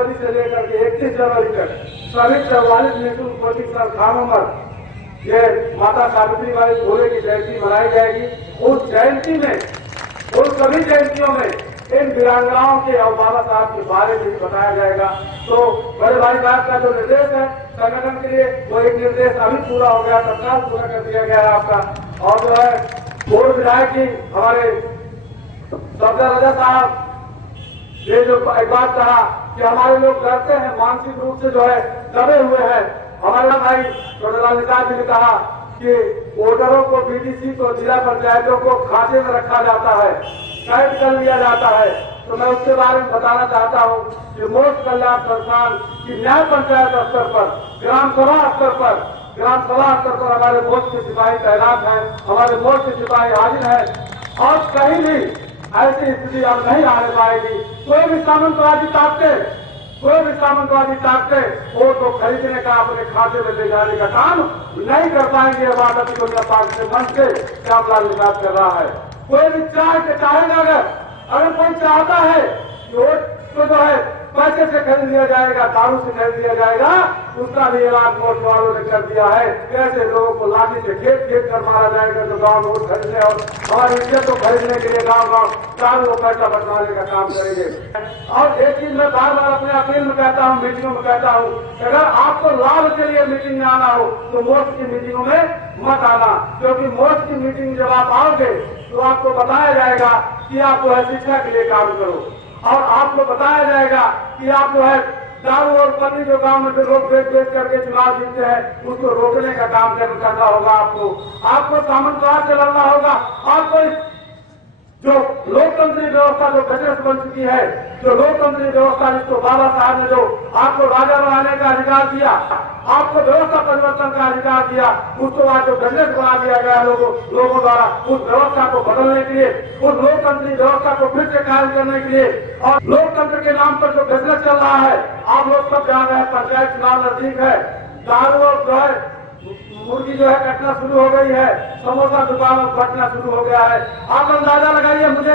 जनवरी से लेकर के 31 जनवरी तक सभी 44 निःशुल्क कोचिंग संस्थानों में ये माता सावित्री बाई फुले की जयंती मनाई जाएगी। उस जयंती में, उन सभी जयंतियों में इन वीरांगनाओं के और बाबा साहब के बारे में बताया जाएगा। तो बड़े भाई साहब का जो निर्देश है संगठन के लिए, वो एक निर्देश अभी पूरा हो गया, तत्काल पूरा कर दिया गया है आपका। और जो है पूर्व विधायक जी हमारे सफदर रजा साहब, ये जो एक बात कहा कि हमारे लोग डरते हैं, मानसिक रूप से जो है दबे हुए हैं। हमारे भाई छोटेलाल निषाद जी ने कहा कि वोटरों को, बीडीसी को, जिला पंचायतों को खाते में रखा जाता है, कैद कर लिया जाता है। तो मैं उसके बारे में बताना चाहता हूं कि मोक्ष कल्याण संस्थान की न्याय पंचायत स्तर पर, ग्राम सभा स्तर पर हमारे मोक्ष के सिपाही तैनात हैं, हमारे मोक्ष के सिपाही हाजिर हैं। और कहीं भी ऐसी स्थिति अब नहीं आने पाएगी। कोई भी ताकते वोट को खरीदने का, अपने खाते में ले जाने का काम नहीं कर पाएंगे। ये बात अभी जनता पार्टी के मंच से श्यामलाल निषाद कर रहा है। कोई भी चाहेगा, अगर कोई चाहता है कि वोट को जो है पैसे से खरीद लिया जाएगा, दारू से खरीद लिया जाएगा, उसका भी ऐलान वोट वालों ने कर दिया है। ऐसे लोगों को लाठी से खेत कर मारा जाएगा जो गांव वोट खरीदने और हमारी इज्जत को खरीदने के लिए गांव चारों पैसा बंटवाने का काम करेंगे। और एक चीज मैं बार बार अपने अपील में कहता हूँ, मीटिंगों में कहता हूँ, अगर आपको लाभ के लिए मीटिंग में आना हो तो मोक्ष की मीटिंगों में मत आना, क्योंकि मोक्ष की मीटिंग जब आप आओगे तो आपको बताया जाएगा कि आप जो है शिक्षा के लिए काम करो, और आपको बताया जाएगा कि आप जो है दारू और पन्नी जो गांव में लोग बेच करके चुनाव जीतते हैं, उसको रोकने का काम करना होगा। आपको सामंतवाद से लड़ना होगा। आपको जो लोकतंत्री व्यवस्था जो गजस बन चुकी है, जो लोकतंत्री व्यवस्था जिसको बाबा साहब ने जो आपको राजा बनाने का अधिकार दिया, आपको व्यवस्था परिवर्तन का अधिकार दिया, उसको आज जो गजस बना दिया गया लोगों द्वारा, उस व्यवस्था को बदलने के लिए, उस लोकतंत्री व्यवस्था को फिर से कायम करने के लिए, और लोकतंत्र के नाम पर जो गजस चल रहा है, आप लोग सब जान रहे हैं, पंचायत चुनाव नजदीक है, दारू और जो है मुर्गी जो है कटना शुरू हो गई है, समोसा दुकान कटना शुरू हो गया है। आप अंदाजा लगाइए, मुझे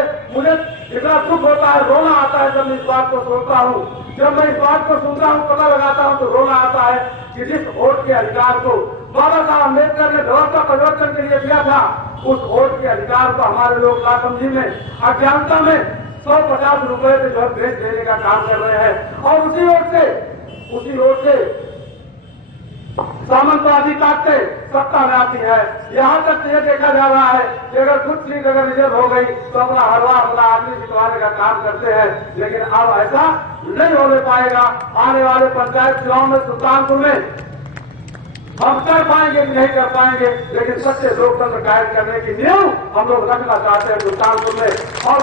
इतना दुख होता है, रोना आता है जब मैं इस बात को सोचता हूँ, जब मैं इस बात को सुनता हूँ, पता लगाता हूँ तो रोना आता है कि जिस वोट के अधिकार को बाबा साहब अम्बेडकर ने व्यवस्था परिवर्तन के लिए दिया था, उस वोट के अधिकार को हमारे लोग नासमझी में, अज्ञानता में 150 रुपए से जो है बेच देने का काम कर रहे हैं। और उसी वोट से सामंतवादी ताकतें सत्ता में आती है। यहाँ तक ये देखा जा रहा है कि अगर कुछ सीट अगर रिजर्व हो गई तो अपना आदमी जितवाने का काम करते हैं, लेकिन अब ऐसा नहीं होने पाएगा। आने वाले पंचायत चुनाव में सुल्तानपुर में हम कर पाएंगे कि नहीं कर पाएंगे, लेकिन सच्चे लोकतंत्र कायम करने की नींव हम लोग रखना चाहते हैं सुल्तानपुर में। और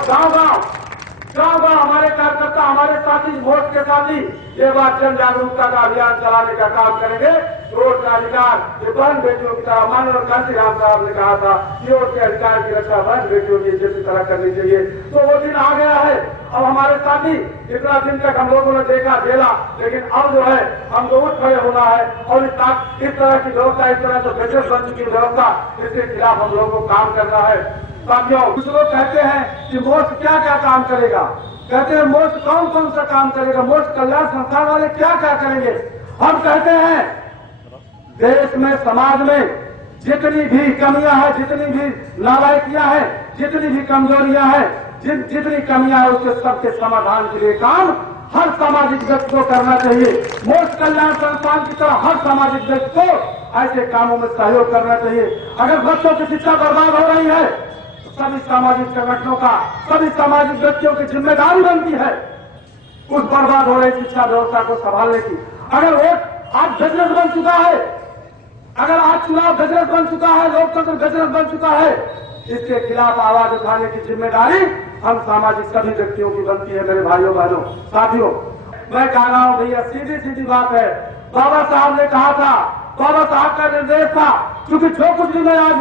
गांव हमारे कार्यकर्ता, हमारे साथी, वोट के साथी ये बात जन जागरूकता का अभियान चलाने का काम करेंगे। वोट का अधिकार ये बहन बेटियों की तरह, माननीय कांशीराम साहब ने कहा था कि वोट के अधिकार की रक्षा बहन बेटियों की इज्जत की तरह करनी चाहिए। तो वो दिन आ गया है। अब हमारे साथी, इतना दिन तक हम लोगों ने देखा झेला, लेकिन अब जो है हमको उठ खड़े होना है और इस तरह की व्यवस्था, इस तरह जो गजस बन चुकी व्यवस्था, इसके खिलाफ हम लोगों को काम करना है। साथियों, कुछ लोग कहते हैं कि मोक्ष क्या क्या काम करेगा, कहते हैं मोक्ष कौन सा काम करेगा, मोक्ष कल्याण संस्थान वाले क्या क्या करेंगे। हम कहते हैं देश में, समाज में जितनी भी कमियां हैं, जितनी भी नालायकियां हैं, जितनी भी कमजोरियां हैं, जितनी कमियां हैं, उसके सबके समाधान के लिए काम हर सामाजिक व्यक्ति को करना चाहिए। मोक्ष कल्याण संस्थान की तरह हर सामाजिक व्यक्ति को ऐसे कामों में सहयोग करना चाहिए। अगर बच्चों की शिक्षा बर्बाद हो रही है, सभी सामाजिक संगठनों का, सभी सामाजिक व्यक्तियों की जिम्मेदारी बनती है उस बर्बाद हो रही शिक्षा व्यवस्था को संभालने की। अगर वोट आज गजरस बन चुका है, अगर आज चुनाव गजरस बन चुका है, लोकतंत्र गजरस बन चुका है, इसके खिलाफ आवाज उठाने की जिम्मेदारी हम सामाजिक सभी व्यक्तियों की बनती है। मेरे भाइयों बहनों साथियों, मैं कह रहा हूं भैया, सीधी बात है। बाबा साहब ने कहा था, बाबा साहब का निर्देश था, क्योंकि जो कुछ भी मैं आज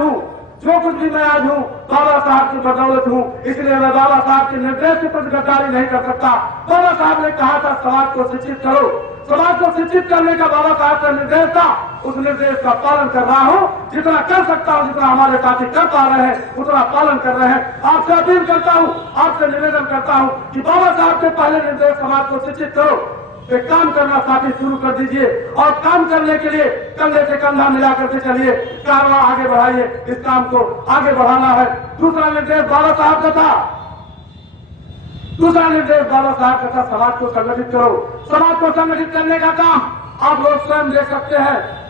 हूं बाबा साहब की बदौलत हूं, इसलिए मैं बाबा साहब के निर्देश की प्रति गद्दारी नहीं कर सकता। बाबा साहब ने कहा था समाज को शिक्षित करो, समाज को शिक्षित करने का बाबा साहब का निर्देश था, उस निर्देश का पालन कर रहा हूं, जितना कर सकता हूं, जितना हमारे साथी कर पा रहे हैं उतना पालन कर रहे हैं। आपसे अपील करता हूं, आपसे निवेदन करता हूं कि बाबा साहब के पहले निर्देश समाज को शिक्षित करो, पे काम करना साथी शुरू कर दीजिए और काम करने के लिए कंधे से कंधा मिला करके चलिए, कारवां आगे बढ़ाइए, इस काम को आगे बढ़ाना है। दूसरा निर्देश बाबा साहब का था, दूसरा निर्देश बाबा साहब का था, समाज को संगठित करो। समाज को संगठित करने का काम आप लोग स्वयं देख सकते हैं।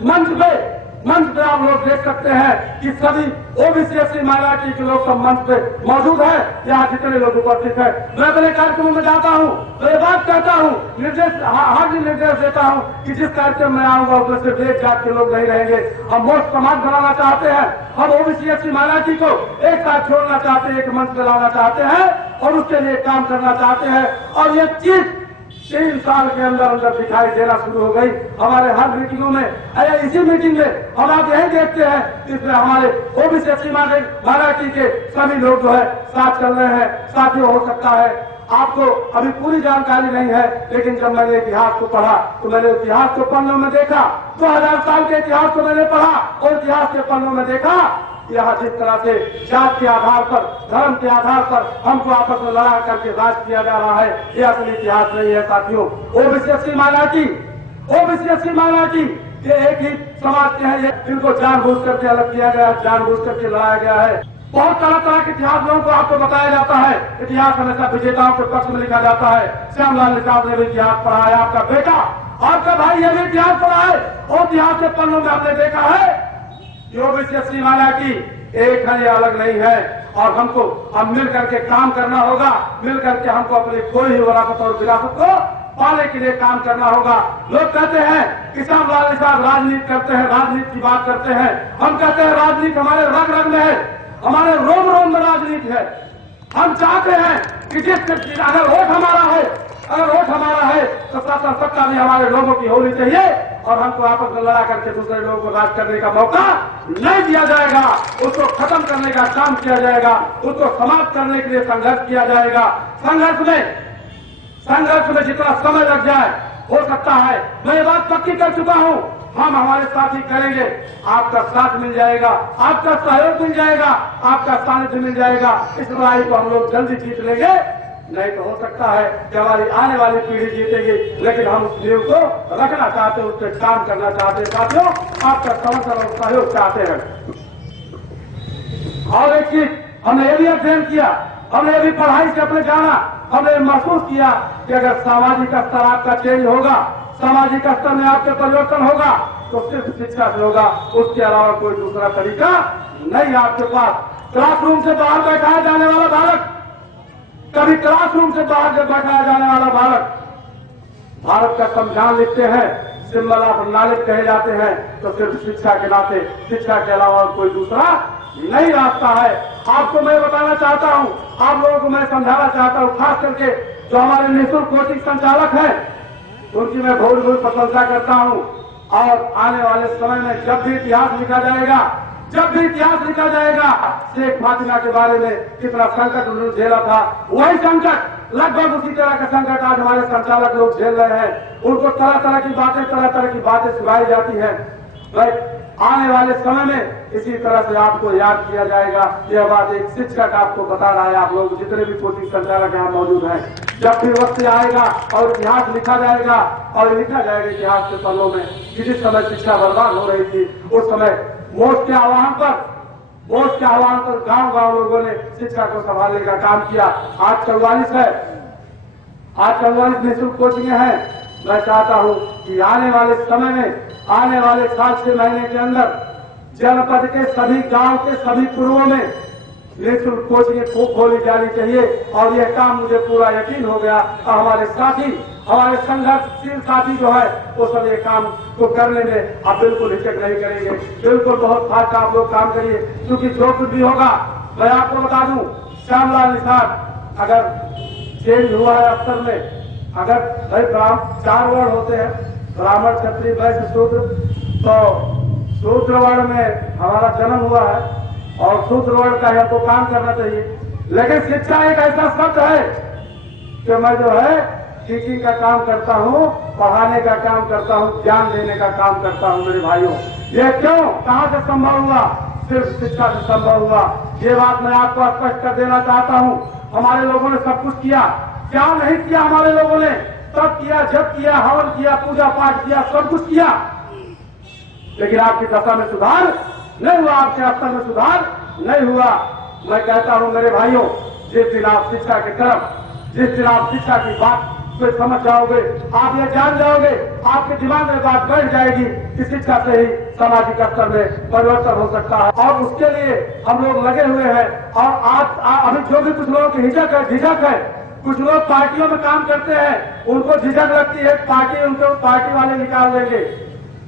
मंच पे आप लोग देख सकते हैं कि सभी ओबीसी एससी माइनॉरिटी के लोग सब मंच पे मौजूद है। यहाँ जितने लोग उपस्थित है, मैं अपने कार्यक्रमों में जाता हूँ तो ये बात कहता हूँ, निर्देश हार्डली निर्देश देता हूँ कि जिस कार्यक्रम में आऊंगा उसमें सिर्फ एक जात के लोग नहीं रहेंगे। हम मोस्ट समाज बनाना चाहते हैं, हम ओबीसी एससी माइनॉरिटी को एक साथ छोड़ना चाहते हैं, एक मंच पे लाना चाहते हैं और उसके लिए काम करना चाहते हैं। और ये चीज 3 साल के अंदर अंदर दिखाई देना शुरू हो गई हमारे हर मीटिंगों में। इसी मीटिंग में हम आप यही देखते हैं, इसमें हमारे ओबीसी एससी माइनॉरिटी के सभी लोग जो है साथ चल रहे हैं। साथियों, हो सकता है आपको अभी पूरी जानकारी नहीं है, लेकिन जब मैंने इतिहास को पढ़ा तो मैंने इतिहास को पन्नों में देखा, 2000 साल के इतिहास को मैंने पढ़ा और इतिहास के पन्नों में देखा यहाँ जिस तरह से जात के आधार पर, धर्म के आधार पर हमको आपस में लड़ा करके राज किया जा रहा है, ये असली इतिहास नहीं है साथियों। ओबीसी एससी माइनॉरिटी ये एक ही समाज के हैं, जिनको जानबूझ करके अलग किया गया, जानबूझ करके लड़ाया गया है। बहुत तरह तरह के इतिहास लोगों को आपको बताया जाता है। इतिहास हमेशा विजेताओं के पक्ष में लिखा जाता है। श्यामलाल निषाद ने भी इतिहास पढ़ा है, आपका बेटा, आपका भाई ये भी इतिहास पढ़ा है और इतिहास के पन्नों में हमने देखा है ओबीसी एससी माइनॉरिटी एक है, ये अलग नहीं है। और हमको अब मिल करके काम करना होगा, मिल करके हमको अपनी खोई हुई विरासत और विरासत को पाने के लिए काम करना होगा। लोग कहते हैं कि श्यामलाल निषाद राजनीति करते हैं, राजनीति की बात करते हैं। हम कहते हैं राजनीति हमारे रग रग में है, हमारे रोम रोम में राजनीति है। हम चाहते हैं कि जिस अगर वोट हमारा है तो सत्ता भी हमारे लोगों की होनी चाहिए और हमको आपस में लड़ा करके दूसरे लोगों को राज करने का मौका नहीं दिया जाएगा। उसको खत्म करने का काम किया जाएगा, उसको समाप्त करने के लिए संघर्ष किया जाएगा। संघर्ष में जितना समय लग जाए, हो सकता है, मैं ये बात पक्की कर चुका हूं, हम हमारे साथी करेंगे, आपका साथ मिल जाएगा, आपका सहयोग मिल जाएगा, आपका सानिध्य मिल जाएगा। इस लड़ाई को हम लोग जल्दी जीत लेंगे। नहीं तो हो सकता है कि हमारी आने वाली पीढ़ी जीतेगी, लेकिन हम उस नींव को रखना चाहते हैं, उस पर काम करना चाहते हैं। साथियों, आपका समर्थन और सहयोग चाहते हैं। और एक चीज हमने ये भी अध्ययन किया, हमने ये भी पढ़ाई से अपने जाना, हमने महसूस किया कि अगर सामाजिक स्तर आपका चेंज होगा, सामाजिक स्तर में आपके परिवर्तन होगा तो सिर्फ शिक्षा से होगा, उसके अलावा कोई दूसरा तरीका नहीं आपके पास। क्लासरूम से बाहर बैठाया जाने वाला बालक, कभी क्लासरूम से बाहर जब बैठाया जाने वाला बालक भारत का संविधान लिखते हैं, सिंबल ऑफ नॉलेज कहे जाते हैं, तो सिर्फ शिक्षा के नाते, शिक्षा के अलावा कोई दूसरा नहीं रास्ता है। आपको मैं बताना चाहता हूं, आप लोगों को मैं समझाना चाहता हूं, खास करके जो हमारे निःशुल्क कोचिंग संचालक हैं उनकी मैं बहुत बहुत प्रशंसा करता हूं। और आने वाले समय में जब भी इतिहास लिखा जाएगा, शेख फातिमा के बारे में कितना संकट उन्होंने झेला था, वही संकट, लगभग उसी तरह का संकट आज हमारे संचालक लोग झेल रहे हैं। उनको तरह तरह की बातें सुनाई जाती है। आने वाले समय में इसी तरह से आपको याद किया जाएगा। यह बात एक शिक्षक आपको बता रहा है, आप लोग जितने भी कोचिंग संचालक यहाँ मौजूद हैं, जब भी वक्त आएगा और इतिहास लिखा जाएगा और लिखा जाएगा इतिहास के पन्नों में कि जिस समय शिक्षा बर्बाद हो रही थी, उस समय वोट के आह्वान पर गांव लोगों ने शिक्षा को संभालने का काम किया। आज 44 है, आज 44 निःशुल्क कोचिंग है। मैं चाहता हूं कि आने वाले समय में, आने वाले 7-6 महीने के अंदर जनपद के सभी गांव के सभी पूर्वों में निःशुल्क कोचिंग खोली जानी चाहिए। और यह काम मुझे पूरा यकीन हो गया और हमारे साथी, हमारे संघर्षशील साथी जो है वो सब ये काम को करने में आप बिल्कुल हिचक नहीं करेंगे। बिल्कुल बहुत फास्ट आप लोग काम करिए, क्योंकि जो कुछ भी होगा, मैं आपको बता दूं, श्यामलाल निषाद अगर चेंज हुआ है अफसर में, अगर भाई 4 वर्ण होते हैं, ब्राह्मण क्षत्रिय वैश्य शूद्र, तो शूद्र वर्ण में हमारा जन्म हुआ है और शूद्र वर्ण का हमको काम करना चाहिए। लेकिन शिक्षा एक ऐसा शब्द है कि मैं जो है टीचिंग का काम करता हूँ, पढ़ाने का काम करता हूँ, ज्ञान देने का काम करता हूँ। मेरे भाइयों, ये क्यों, कहाँ से संभव हुआ? सिर्फ शिक्षा से संभव हुआ। ये बात मैं आपको स्पष्ट कर देना चाहता हूँ। हमारे लोगों ने सब कुछ किया, क्या नहीं किया हमारे लोगों ने? तब किया, जब किया, हवन किया, पूजा पाठ किया, सब कुछ किया, लेकिन आपकी दशा में सुधार नहीं हुआ, आपके स्तर में सुधार नहीं हुआ। मैं कहता हूं मेरे भाइयों, जिस दिन आप शिक्षा की तरफ, जिस दिन आप शिक्षा की बात को समझ जाओगे, आप ये जान जाओगे, आपके दिमाग में बात बैठ जाएगी कि शिक्षा से ही सामाजिक स्तर में परिवर्तन हो सकता है। और उसके लिए हम लोग लगे हुए हैं। और आज अभी जो भी कुछ लोगों की झिझक है, कुछ लोग पार्टियों में काम करते हैं, उनको झिझक लगती है, पार्टी उनको पार्टी वाले निकाल देंगे।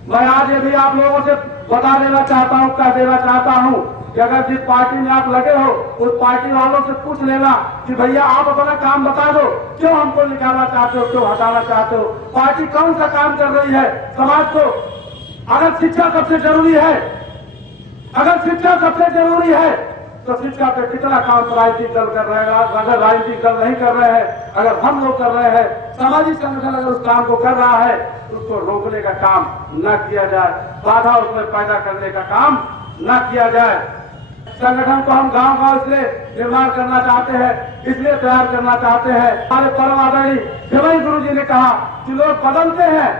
मैं आज ये भी आप लोगों से बता देना चाहता हूं, कह देना चाहता हूं कि अगर जिस पार्टी में आप लगे हो, उस पार्टी वालों से पूछ लेना कि भैया आप अपना काम बता दो, क्यों हमको निकालना चाहते हो, क्यों हटाना चाहते हो, पार्टी कौन सा काम कर रही है समाज को। अगर शिक्षा सबसे जरूरी है, अगर शिक्षा सबसे जरूरी है, तो शिक्षा पे कितना काम राजनीतिक दल कर रहे हैं। अगर राजनीतिक दल नहीं कर रहे हैं, अगर हम लोग कर रहे हैं, सामाजिक संगठन अगर उस काम को कर रहा है, उसको रोकने का काम न किया जाए, बाधा उसमें पैदा करने का काम न किया जाए। संगठन को हम गांव-गांव इसलिए निर्माण करना चाहते हैं, इसलिए तैयार करना चाहते हैं। हमारे परम आदरणीय शिवई गुरु जी ने कहा कि लोग बदलते हैं,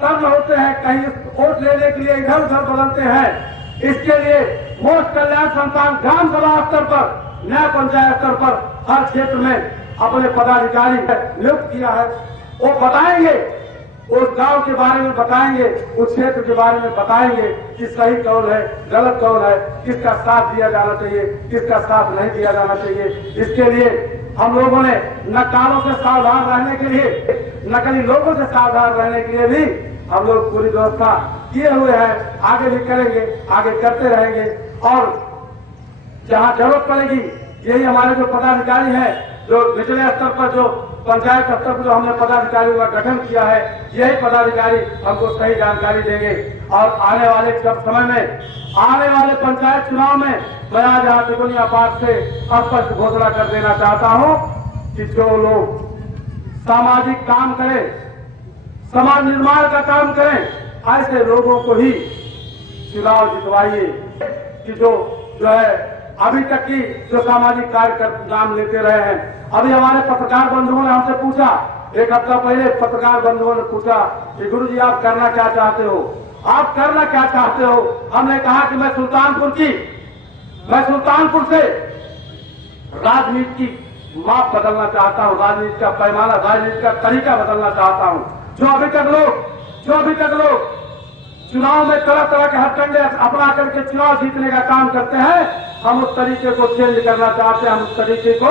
तब होते हैं, कहीं वोट लेने के लिए इधर उधर बदलते हैं। इसके लिए मोक्ष कल्याण संस्थान ग्राम सभा स्तर पर, न्याय पंचायत स्तर पर हर क्षेत्र में अपने पदाधिकारी नियुक्त किया है। वो बताएंगे, उस गांव के बारे में बताएंगे, उस क्षेत्र के बारे में बताएंगे कि सही कौन है, गलत कौन है, किसका साथ दिया जाना चाहिए, किसका साथ नहीं दिया जाना चाहिए। इसके लिए हम लोगों ने नकालों से सावधान रहने के लिए, नकली लोगों से सावधान रहने के लिए भी हम लोग पूरी व्यवस्था किए हुए हैं। आगे भी करेंगे, आगे करते रहेंगे। और जहां जरूरत पड़ेगी, यही हमारे जो पदाधिकारी हैं, जो निचले स्तर पर, जो पंचायत स्तर पर जो हमने पदाधिकारियों का गठन किया है, यही पदाधिकारी हमको सही जानकारी देंगे। और आने वाले समय में, आने वाले पंचायत चुनाव में मैं आज यहाँ तिकोनिया पार्क से स्पष्ट घोषणा कर देना चाहता हूँ कि जो लोग सामाजिक काम करें, समाज निर्माण का काम करें, ऐसे लोगों को ही चुनाव जितवाइए। कि जो है अभी तक की जो सामाजिक कार्य कर नाम लेते रहे हैं। अभी हमारे पत्रकार बंधुओं ने हमसे पूछा, एक हफ्ता पहले पत्रकार बंधुओं ने पूछा कि गुरुजी आप करना क्या चाहते हो, आप करना क्या चाहते हो। हमने कहा कि मैं सुल्तानपुर से राजनीति की माप बदलना चाहता हूं, राजनीति का पैमाना, राजनीति का तरीका बदलना चाहता हूं। जो अभी तक लोग चुनाव में तरह तरह के हथकंडे अपना करके चुनाव जीतने का काम करते हैं, हम उस तरीके को चेंज करना चाहते हैं, हम उस तरीके को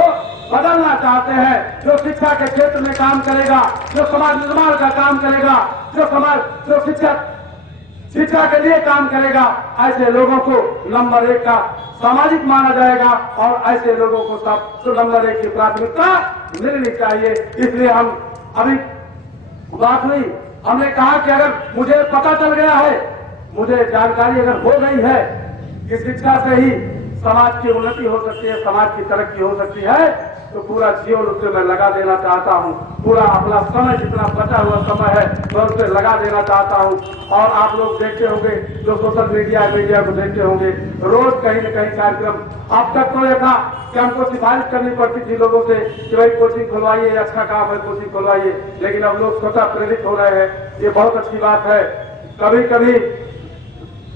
बदलना चाहते हैं। जो शिक्षा के क्षेत्र में काम करेगा, जो समाज निर्माण का काम करेगा, जो शिक्षा के लिए काम करेगा, ऐसे लोगों को नंबर 1 का सामाजिक माना जाएगा और ऐसे लोगों को सब नंबर 1 की प्राथमिकता मिलनी चाहिए। इसलिए हम अभी बात हुई, हमने कहा कि अगर मुझे पता चल गया है, मुझे जानकारी अगर हो गई है कि शिक्षा से ही समाज की उन्नति हो सकती है, समाज की तरक्की हो सकती है, तो पूरा जीवन उससे मैं लगा देना चाहता हूं। पूरा अपना समय, जितना बचा हुआ समय है, मैं उससे लगा देना चाहता हूं। और आप लोग देखते होंगे, जो सोशल मीडिया को देखते होंगे, रोज कहीं न कहीं कार्यक्रम। अब तक तो यह था कि हमको सिफारिश करनी पड़ती थी लोगों से कि भाई कोचिंग खुलवाइए, अच्छा काम है, कोचिंग खुलवाइए। लेकिन अब लोग स्वतः प्रेरित हो रहे हैं, ये बहुत अच्छी बात है। कभी कभी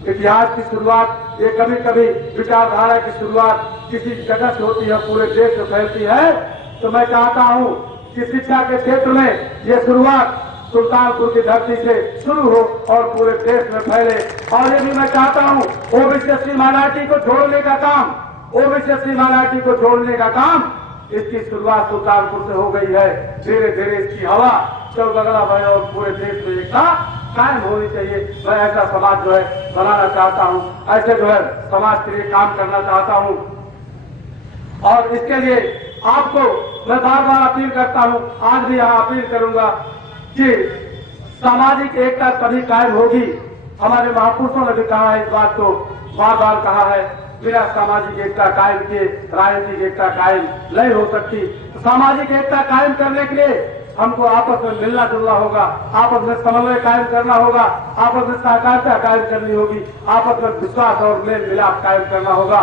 इतिहास की शुरुआत, ये कभी कभी विचारधारा की शुरुआत किसी जगह से होती है, पूरे देश में फैलती है। तो मैं चाहता हूं कि शिक्षा के क्षेत्र में ये शुरुआत सुल्तानपुर की धरती से शुरू हो और पूरे देश में फैले। और ये भी मैं चाहता हूं ओबीसी माइनॉरिटी को जोड़ने का काम, ओबीसी माइनॉरिटी को जोड़ने का काम, इसकी शुरुआत सुल्तानपुर से हो गई है। धीरे धीरे इसकी हवा चौबगला भय और पूरे देश में एकता कायम होनी चाहिए। मैं ऐसा समाज जो है बनाना चाहता हूं, ऐसे जो है समाज के लिए काम करना चाहता हूं। और इसके लिए आपको मैं बार बार अपील करता हूं, आज भी यहां अपील करूंगा कि सामाजिक एकता तभी कायम होगी। हमारे महापुरुषों ने भी कहा है, इस बात को बार बार कहा है, बिना सामाजिक एकता कायम किए राजनीतिक एकता कायम नहीं हो सकती। तो सामाजिक एकता कायम करने के लिए हमको आपस में मिलना जुलना होगा, आपस में समन्वय कायम करना होगा, आपस में सहकारिता कायम करनी होगी, आपस में विश्वास और मेल मिलाप कायम करना होगा।